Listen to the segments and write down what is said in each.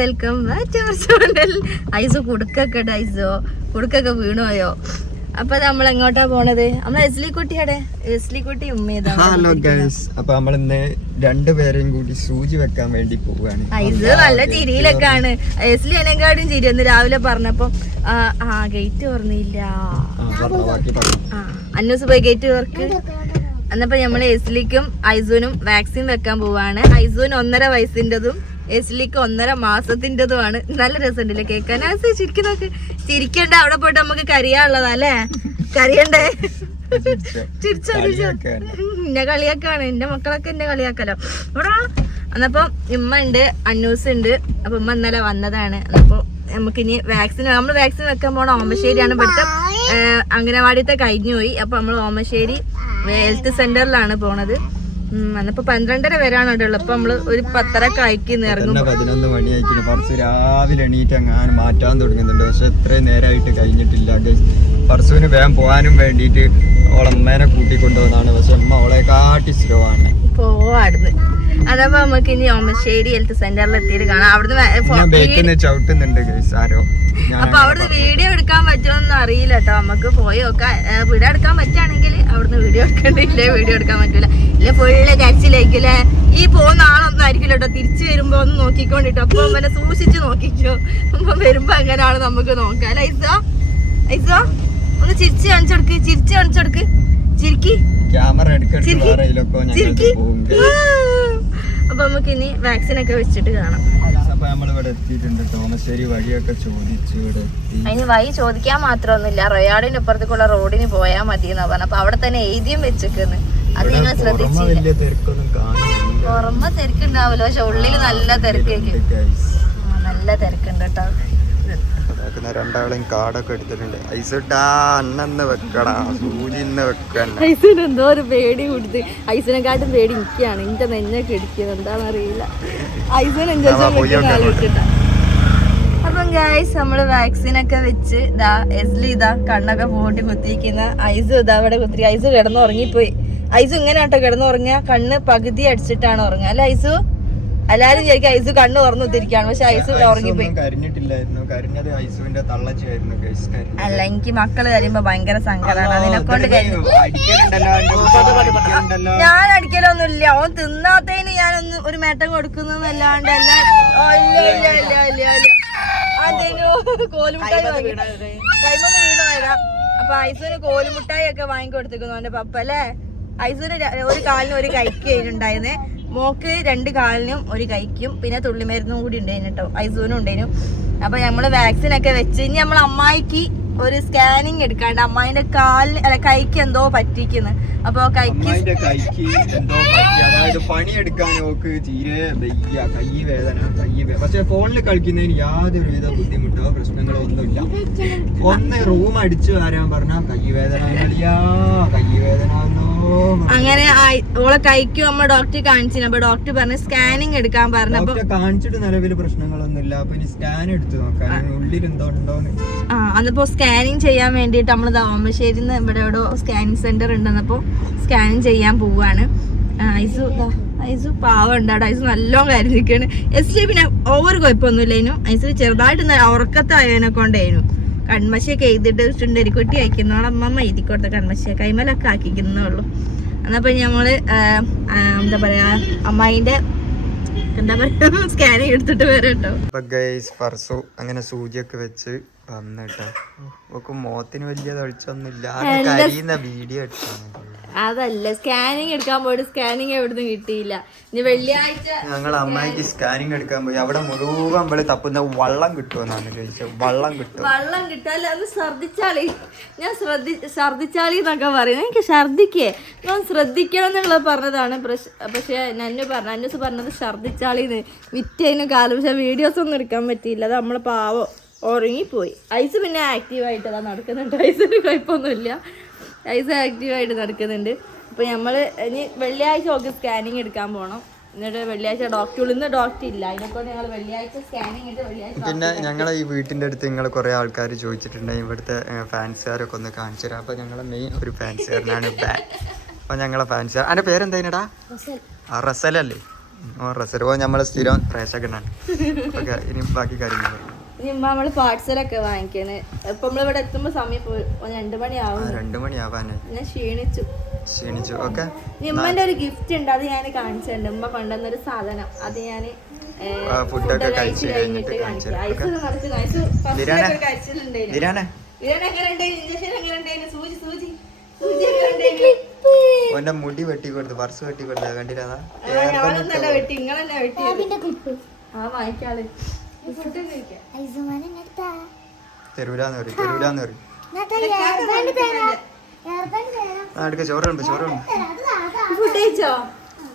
Welcome back to our channel. Ice കുടുക്കൊക്കെ കുടുക്കൊക്കെ വീണോയോ? അപ്പൊ നമ്മൾ എങ്ങോട്ടാ പോണത്? നമ്മളെ എസ്ലിക്കുട്ടി ഉമ്മേതാ. ഹലോ ഗൈസ്, അപ്പൊ നമ്മളിന്ന് രണ്ടുപേരെയും കൂടി സൂചി വെക്കാൻ വേണ്ടി പോവാണ്. ഐസ് നല്ല ചിരിയിലൊക്കെ ആണ്. എസ്ലി എന്നെക്കാടും ചിരി ഒന്ന് രാവിലെ പറഞ്ഞപ്പോ ഗേറ്റ് തുറന്നില്ല. അന്നൂസ് പോയി ഗേറ്റ് തുറക്ക്. എന്നപ്പോ നമ്മള് എസ്ലിക്കും ഐസുവിനും വാക്സിൻ വെക്കാൻ പോവാണ്. ഐസുവിന് 1.5 വയസ്സിൻ്റെതും എസ്ലിക്ക് 1.5 മാസത്തിൻ്റെതുമാണ്. നല്ല രസമുണ്ടല്ലേ കേൾക്കാൻ? ചിരിക്കുന്നൊക്കെ ചിരിക്കണ്ട, അവിടെ പോയിട്ട് നമുക്ക് കരയാനുള്ളതാ അല്ലേ? കരയണ്ടേ? ചിരിച്ചോ എന്നെ കളിയാക്കാണ്. എന്റെ മക്കളൊക്കെ എന്നെ കളിയാക്കലോ ഇവിടെ. എന്നപ്പോ ഉമ്മ ഉണ്ട്, അന്നൂസ് ഉണ്ട്. അപ്പൊ ഉമ്മ ഇന്നലെ വന്നതാണ്. അപ്പൊ നമുക്ക് ഇനി നമ്മൾ വാക്സിൻ വെക്കാൻ പോണ ഓമശ്ശേരിയാണ്. ഇവിടുത്തെ അംഗനവാടിത്തെ കഴിഞ്ഞു പോയി. അപ്പൊ നമ്മൾ ഓമശ്ശേരി ഹെൽത്ത് സെന്ററിലാണ് പോണത്. അന്നപ്പോ 12:30 വരാണ് അവിടെ ഉള്ളത്. അപ്പൊ നമ്മള് ഒരു 10:30 അയക്കുന്ന ഇറങ്ങും. 11 മണി ആയിക്കില്ല. കുറച്ച് രാവിലെ എണീറ്റ് അങ്ങനെ മാറ്റാൻ തുടങ്ങുന്നുണ്ട്. പക്ഷെ എത്രയും നേരമായിട്ട് കഴിഞ്ഞിട്ടില്ല. പർസുവിന് വേഗം പോകാനും വേണ്ടിയിട്ട് ഓളമ്മേനെ കൂട്ടിക്കൊണ്ടുവന്നാണ്. പക്ഷെ അമ്മ അവളെ കാട്ടി സ്ലോ ആണ്. പോവാടുന്ന്. അതപ്പോ നമുക്ക് ഇനി ഓമശ്ശേരി ഹെൽത്ത് സെന്ററിൽ എത്തിയിട്ട് കാണാം. അവിടുന്ന് ചവിട്ടുന്നുണ്ട് ആരോ. അപ്പൊ അവിടുന്ന് വീഡിയോ എടുക്കാൻ പറ്റുമെന്നൊന്നും അറിയില്ല കേട്ടോ. നമുക്ക് പോയി നോക്കാം. വീഡിയോ എടുക്കാൻ പറ്റുകയാണെങ്കിൽ അവിടുന്ന് വീഡിയോ എടുക്കണ്ടില്ലേ? വീഡിയോ എടുക്കാൻ പറ്റൂല. ഇല്ല ഫുള്ള് കരിച്ചിലേക്കില്ലേ? ഈ പോകുന്ന ആളൊന്നും ആയിരിക്കില്ല കേട്ടോ. തിരിച്ചു വരുമ്പോ ഒന്ന് നോക്കിക്കൊണ്ടിട്ടോ. അപ്പൊ അവനെ സൂക്ഷിച്ച് നോക്കിക്കോ. അപ്പൊ വരുമ്പോ അങ്ങനെയാണ് നമുക്ക് നോക്കാം അല്ലെ? ഐസോ ഒന്ന് ചിരിച്ച് കാണിച്ചെടുക്ക്. ചിരിക്കി. അപ്പൊ നമുക്ക് ഇനി വാക്സിൻ ഒക്കെ വെച്ചിട്ട് കാണാം. അതിന് വഴി ചോദിക്കാൻ മാത്രമൊന്നുമില്ല. റൊയാഡിന് ഇപ്പുറത്തേക്കുള്ള റോഡിന് പോയാൽ മതി എന്നാ പറഞ്ഞ. അപ്പൊ അവിടെ തന്നെ എഴുതിയും വെച്ചിരിക്കുന്നു. അത് ഞങ്ങൾ ശ്രദ്ധിച്ചില്ല. പുറമെ തിരക്കുണ്ടാവില്ല, പക്ഷെ ഉള്ളില് നല്ല തിരക്കേക്ക്. നല്ല തിരക്കുണ്ട് കേട്ടോ. രണ്ടാളെയും കാർഡൊക്കെ എടുത്തിട്ടുണ്ട്. ഐസിന് എന്തോ ഒരു പേടി കൊടുത്ത്. ഐസിനെക്കാട്ടും പേടി എനിക്കാണ്. എന്റെ നെഞ്ഞൊക്കെ ഇടിക്കുന്നത് എന്താണെന്നറിയില്ല. ഐസിന് ആലോചിച്ചിട്ടാ. അപ്പം ഗൈസ് നമ്മള് വാക്സിനൊക്കെ വെച്ച് എസ്ലി കണ്ണൊക്കെ പോട്ടി കുത്തിയിരിക്കുന്ന. ഐസു അവിടെ കുത്തി. ഐസു കിടന്നുറങ്ങിപ്പോയി. ഐസു ഇങ്ങനെ കേട്ടോ കിടന്നുറങ്ങുക. കണ്ണ് പകുതി അടിച്ചിട്ടാണ് ഉറങ്ങുക അല്ലെ ഐസു? എല്ലാരും ശരിക്കും ഐസു കണ്ണ് തുറന്നു കുത്തിരിക്കാണ്. പക്ഷെ ഐസു ഉറങ്ങിപ്പോയി. അല്ല, എനിക്ക് മക്കള് കരയുമ്പോ ഭയങ്കര സങ്കടമാണ്. അതിനെക്കൊണ്ട് ഞാൻ അടിക്കലൊന്നുമില്ല. ഓൻ തിന്നാത്തതിന് ഞാനൊന്ന് ഒരു മേട്ടം കൊടുക്കുന്നല്ലാണ്ട് കോലുമുട്ടായി കൈമൊന്ന് വീണ് വരാം. അപ്പൊ ഐസുവിന് കോലുമുട്ടായി ഒക്കെ വാങ്ങിക്കൊടുത്തിരിക്കുന്നു അവന്റെ പപ്പ അല്ലേ? ഐസുവിന് ഒരു കാലിനും ഒരു കൈക്ക് ഉണ്ടായിരുന്നേ. മോക്ക് 2 കാലിനും 1 കൈക്കും പിന്നെ തുള്ളിമരുന്നും കൂടി ഉണ്ടായിരുന്നു കേട്ടോ. ഐസുവിനും ഉണ്ടായിരുന്നു. അപ്പൊ നമ്മള് വാക്സിൻ ഒക്കെ വെച്ച് ഇനി നമ്മൾ അമ്മായിക്ക് ഒരു സ്കാനിങ് എടുക്കാണ്ട്. അമ്മായിന്റെ കൈക്ക് എന്തോ പറ്റിക്കുന്നു. അപ്പൊ കൈക്ക് പണിയെടുക്കാൻ നോക്ക് തീരെ വയ്യ. കൈ വേദന. പക്ഷെ ഫോണിൽ കളിക്കുന്നതിന് യാതൊരുവിധ ബുദ്ധിമുട്ടോ പ്രശ്നങ്ങളോ ഒന്നുമില്ല. ഒന്ന് റൂം അടിച്ചു വരാൻ പറഞ്ഞ കൈ വേദന അങ്ങനെ ഓളെ കൈക്കും അമ്മ ഡോക്ടറെ കാണിച്ചിരുന്നു. അപ്പൊ ഡോക്ടർ പറഞ്ഞു സ്കാനിങ് എടുക്കാൻ പറഞ്ഞു. അപ്പൊ കാണിച്ചിട്ട് നിലവിൽ പ്രശ്നങ്ങളൊന്നുമില്ല. അപ്പൊ ഇനി സ്കാൻ എടുത്ത് നോക്കാൻ ഉള്ളിൽ എന്തോ ഉണ്ടോന്ന്. അന്നിപ്പോ സ്കാനിങ് ചെയ്യാൻ വേണ്ടിട്ട് നമ്മള് ഓമശ്ശേരിന്ന് ഇവിടെ എവിടെ സ്കാനിങ് സെന്റർ ഉണ്ടെന്നപ്പോ സ്കാനിങ് ചെയ്യാൻ പോവാണ്. ഐസു പാവം ഉണ്ടാവും. ഐസു നല്ലോണം കരുതിക്കാണ്. എസ്ലി പിന്നെ ഓവർ കുഴപ്പമൊന്നുമില്ലേനു. ഐസു ചെറുതായിട്ട് ഉറക്കത്തായതിനെ കൊണ്ടേനു. കൺമശിയൊക്കെ എഴുതിയിട്ടുണ്ട്. എരിക്കൊട്ടി അയക്കുന്നോളെ അമ്മമ്മ എഴുതി കൊടുത്ത കൺമശിയെ കൈമലൊക്കെ ആക്കിക്കുന്നുള്ളൂ. എന്നപ്പോ ഞമ്മള് എന്താ പറയാ അമ്മായിന്റെ സ്കാനിങ് എടുത്തിട്ട് വരാം കേട്ടോ. അങ്ങനെ സൂചിയൊക്കെ വെച്ച് വന്നിട്ടോ. മോത്തിന് വലിയ തളിച്ചൊന്നുമില്ല. വീഡിയോ എടുത്താണ്. അതല്ല സ്കാനിങ് എടുക്കാൻ പോയിട്ട് സ്കാനിങ് എവിടുന്ന് കിട്ടിയില്ല. ഇനി വെള്ളിയാഴ്ച ഞങ്ങൾ അമ്മായിക്ക് സ്കാനിങ് എടുക്കാൻ പോയി. അവിടെ മുഴുവൻ നമ്മള് തപ്പുന്ന വള്ളം കിട്ടുമെന്നാണ് ചോദിച്ചത്. വള്ളം കിട്ടാല്ല. ഒന്ന് ഛർദിച്ചാളി. ഞാൻ ഛർദിച്ചാളി എന്നൊക്കെ പറയുന്നത്. എനിക്ക് ഛർദിക്കേ ഞാൻ ശ്രദ്ധിക്കണം എന്നുള്ളത് പറഞ്ഞതാണ്. പക്ഷെ അന്നൂസ് പറഞ്ഞത് ഛർദിച്ചാളിന്ന് വിറ്റതിന് കാലം. പക്ഷെ വീഡിയോസ് ഒന്നും എടുക്കാൻ പറ്റിയില്ല. അത് നമ്മളെ പാവം ഉറങ്ങിപ്പോയി. ഐസ് പിന്നെ ആക്റ്റീവായിട്ടതാ നടക്കുന്നുണ്ട്. ഐസിന് കുഴപ്പമൊന്നുമില്ല. ഐസ് ആക്റ്റീവായിട്ട് നടക്കുന്നുണ്ട്. അപ്പോൾ നമ്മൾ ഇനി വെള്ളിയാഴ്ച ഒക്കെ സ്കാനിങ് എടുക്കാൻ പോകണം. എന്നിട്ട് വെള്ളിയാഴ്ച ഇന്ന് ഡോക്ടർ ഇല്ല. അതിനെക്കൊണ്ട് ഞങ്ങൾ വെള്ളിയാഴ്ച സ്കാനിങ് ഇട്ട് വെള്ളിയാഴ്ച. പിന്നെ ഞങ്ങളെ ഈ വീട്ടിൻ്റെ അടുത്ത് നിങ്ങൾ കുറേ ആൾക്കാർ ചോദിച്ചിട്ടുണ്ടെങ്കിൽ ഇവിടുത്തെ ഫാൻസുകാരൊക്കെ ഒന്ന് കാണിച്ചു തരാം. അപ്പോൾ ഞങ്ങളെ മെയിൻ ഒരു ഫാൻസുകാരനാണ് അപ്പോൾ ഞങ്ങളെ ഫാൻസുകാർ. അതിൻ്റെ പേരെന്താ? റസലല്ലേ? റിസർവ് നമ്മളെ സ്ഥിരം പ്രേക്ഷകനാണ്. ഓക്കെ, ഇനി ബാക്കി കാര്യങ്ങൾ. ഇനി നമ്മള് പാർസലൊക്കെ വാങ്ങിക്കാന്. ഇപ്പൊ നമ്മളിവിടെ എത്തുമ്പോ സമയം 2 മണിയാവും. 2 മണിയാവാനേ. ഞാൻ ക്ഷീണിച്ചു. ഓക്കെ. ഉമ്മന്റെ ഒരു ഗിഫ്റ്റ് ഉണ്ട്, അത് ഞാൻ കാണിച്ചിട്ടുണ്ട്. ഉമ്മ കൊണ്ടുവന്നൊരു സാധനം, അത് ഞാൻ ഫുഡൊക്കെ കഴിച്ച് കഴിഞ്ഞിട്ട് കാണിച്ചിട്ടുണ്ടായിരുന്നു. ഓന്റെ മുടി വെട്ടി കൊടുത്ത് പർസ് വെട്ടി കൊടുത്ത കണ്ടില്ലാ? വെട്ടി ഇങ്ങളെന്നെ വെട്ടി വാങ്ങിക്കാള് തെരുവിലാന്ന് പറയും. ചോറുണ്ട് ഫുഡ് കഴിച്ചോ?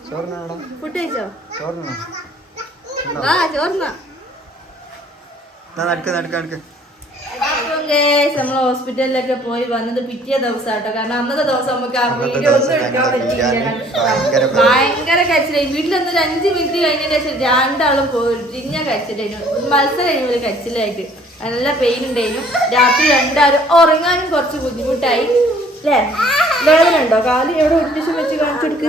ചോറിനാടാ ഫുഡ് കഴിച്ചോ? ചോറിനാ ചോറിന നടക്ക്. നമ്മൾ ഹോസ്പിറ്റലിലൊക്കെ പോയി വന്നത് പിറ്റേ ദിവസം കേട്ടോ. കാരണം അന്നത്തെ ദിവസം നമുക്ക് ആ വീഡിയോ ഒന്നും എടുക്കാൻ പറ്റിയില്ല. ഭയങ്കര കരച്ചിലായി. വീട്ടിലൊന്ന് 5 മിനിറ്റ് കഴിഞ്ഞതിന് ശേഷം 2 ആളും പൊരിഞ്ഞ കരച്ചിലായിരുന്നു. മത്സരം കരച്ചിലായിട്ട് നല്ല പെയിൻ ഉണ്ടായിരുന്നു. രാത്രി 2 ആളും ഉറങ്ങാനും കുറച്ച് ബുദ്ധിമുട്ടായി അല്ലേ? വേദന ഉണ്ടോ? കാല് എവിടെ ഒട്ടിച്ചും വെച്ച് കാണിച്ചെടുക്ക്.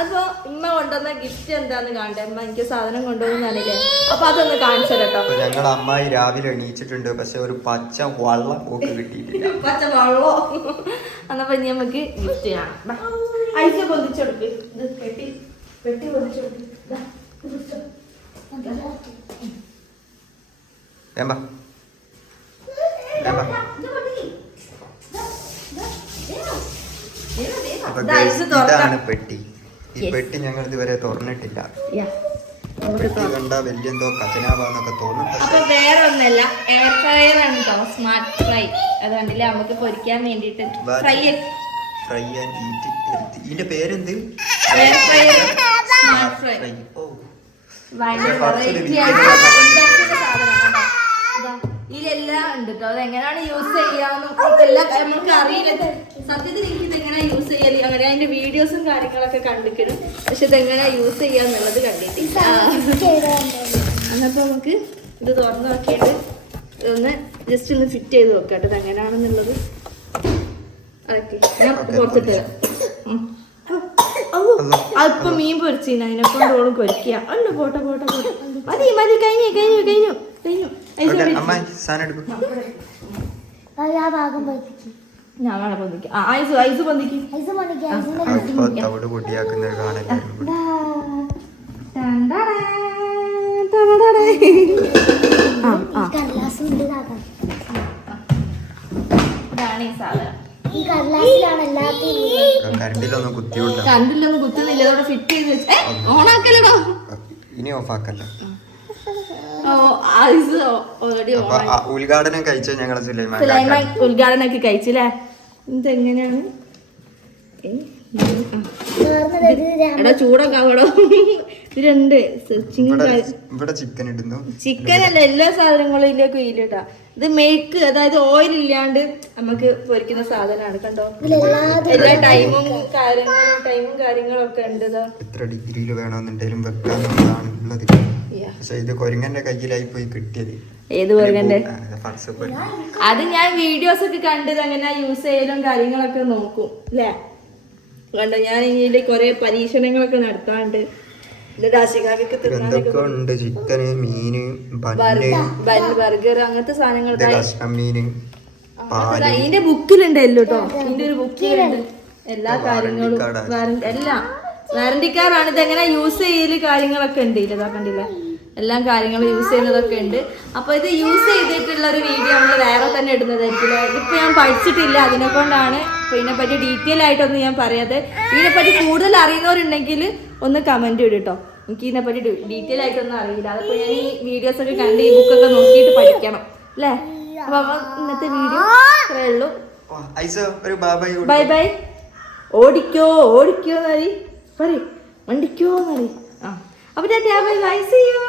അപ്പൊ ഉമ്മ കൊണ്ടുവന്ന ഗിഫ്റ്റ് എന്താന്ന് കാണട്ടെ. ഉമ്മ എനിക്ക് സാധനം കൊണ്ടുവന്നല്ലേ, അപ്പൊ അതൊന്ന് കാണിച്ചു തരട്ടോ. ഞങ്ങളുടെ അമ്മായി രാവിലെ എണീച്ചിട്ടുണ്ട്, പക്ഷെ ഒരു പച്ച വള്ളം പോക്ക് കിട്ടിയിട്ടില്ല. പച്ച വള്ളോ? എന്നപ്പോ ഇനി നമുക്ക് ഗിഫ്റ്റ് കാണാം. ഐസ് പൊന്തിച്ചെടുക്ക്. ഇത് പെട്ടി പൊന്തിച്ചെടുക്ക്. ഇതാണ് പെട്ടി. ഈ പെട്ടി ഞങ്ങൾ ഇതുവരെ തുറന്നിട്ടില്ല. കണ്ട വലിയെന്തോ കച്ചനാവാന്നൊക്കെ തോന്നും. അപ്പൊ വേറെ ഒന്നല്ല, എയർ ഫ്രയർ ആണ് കേട്ടോ. Smart fry. അത് കണ്ടില്ലേ, നമുക്ക് പൊരിക്കാൻ വേണ്ടിട്ട് ഫ്രൈ ആൻഡ് ഈറ്റ്. ഇതിന്റെ പേരെന്ത്? Air fryer smart fry. ഇതിലെല്ലാം ഉണ്ട് കേട്ടോ. അതെങ്ങനെയാണ് യൂസ് ചെയ്യാന്നും എല്ലാം നമുക്ക് അറിയില്ല. സത്യത്തിൽ എനിക്ക് ഇതെങ്ങനെ യൂസ് ചെയ്യാൻ അങ്ങനെ അതിന്റെ വീഡിയോസും കാര്യങ്ങളൊക്കെ കണ്ടിക്കണം. പക്ഷെ ഇതെങ്ങനെ യൂസ് ചെയ്യാന്നുള്ളത് കണ്ടിട്ടില്ല. എന്നപ്പോ നമുക്ക് ഇത് തുറന്നു നോക്കിയിട്ട് ഒന്ന് ജസ്റ്റ് ഒന്ന് ഫിറ്റ് ചെയ്ത് നോക്കാം കേട്ടോ ഇതെങ്ങനെയാണെന്നുള്ളത്. അതൊക്കെ ഞാൻ പുറത്തിട്ട് അല്പ മീൻ പൊരിച്ചിന്, അതിനെ കൊണ്ട് ഓളും കൊരിക്കുക. അല്ല പോട്ടെ മതി കഴിഞ്ഞു. ഞങ്ങളെ പൊന്തിക്കും. ഐസ് പൊന്തിക്കും. ഇതാണ് ഈ സാധനം. കറണ്ടിലൊന്നും കുത്തുന്നില്ല. അതോടെ ഫിറ്റ് ചെയ്ത് വെച്ച് ഓണാക്കല്ലടോ. ഇനി ഓഫാക്കല്ല. ഉദ്ഘാടനം കഴിച്ച ഞങ്ങളെ ഉദ്ഘാടനമൊക്കെ കഴിച്ചില്ലേ? ഇതെങ്ങനെയാണ് എടാ ചൂടൊക്കെ ആവടോ. ഇതിലുണ്ട് ചിക്കൻ അല്ല, എല്ലാ സാധനങ്ങളും ഇതിലേക്ക് ഇല്ലട്ടാ. ഇത് മേക്ക്, അതായത് ഓയിൽ ഇല്ലാണ്ട് നമുക്ക് പൊരിക്കുന്ന സാധനമാണ്. കണ്ടോ, എല്ലാ ടൈമും കാര്യങ്ങളും ഒക്കെ ഉണ്ട്. എത്ര ഡിഗ്രിയിൽ വേണമെന്നുണ്ടെങ്കിലും വെക്കാന്നുള്ളതാണ് ഉള്ളത്. പക്ഷെ ഇത് കൊരങ്ങന്റെ കയ്യിലായി പോയി കിട്ടിയത്. ഏത് കൊരങ്ങന്റെ? അത് ഞാൻ വീഡിയോസ് ഒക്കെ കണ്ടത് അങ്ങനെ യൂസ് ചെയ്യലും കാര്യങ്ങളൊക്കെ നോക്കും അല്ലേ? കണ്ടോ, ഞാൻ ഇതിൽ കൊറേ പരീക്ഷണങ്ങളൊക്കെ നടത്താറുണ്ട്. ചിക്കന്, മീന്, ബർഗർ, അങ്ങനത്തെ സാധനങ്ങൾ ഇതിന്റെ ബുക്കിലുണ്ടല്ലോ കേട്ടോ. ഇതിന്റെ ഒരു ബുക്കിലുണ്ട് എല്ലാ കാര്യങ്ങളും. എല്ലാം വാറന്റി കാർഡാണ്. ഇതെങ്ങനെ യൂസ് ചെയ്യല് കാര്യങ്ങളൊക്കെ ഉണ്ട്. ഇതാ കണ്ടില്ല, എല്ലാ കാര്യങ്ങളും യൂസ് ചെയ്യുന്നതൊക്കെ ഉണ്ട്. അപ്പൊ ഇത് യൂസ് ചെയ്തിട്ടുള്ള ഒരു വീഡിയോ നമ്മൾ വേറെ തന്നെ ഇടുന്നതായിരിക്കില്ല. ഇതിപ്പോ ഞാൻ പഠിച്ചിട്ടില്ല, അതിനെ കൊണ്ടാണ് ഇതിനെപ്പറ്റി ഡീറ്റെയിൽ ആയിട്ടൊന്നും ഞാൻ പറയാതെ. ഇതിനെപ്പറ്റി കൂടുതൽ അറിയുന്നവരുണ്ടെങ്കിൽ ഒന്ന് കമന്റ് ഇടും കേട്ടോ. എനിക്ക് ഇതിനെപ്പറ്റി ഡീറ്റെയിൽ ആയിട്ടൊന്നും അറിയില്ല. അതൊക്കെ ഞാൻ ഈ വീഡിയോസ് ഒക്കെ കണ്ട് ഈ ബുക്കൊക്കെ നോക്കിയിട്ട് പഠിക്കണം അല്ലേ? അപ്പൊ ഇന്നത്തെ വീഡിയോ ഇത്രേ ഉള്ളൂ. ബൈ. ഓടിക്കോ നരി പറ, വണ്ടിക്കോ നരി. അപ്പൊ ബൈ, സീ യു.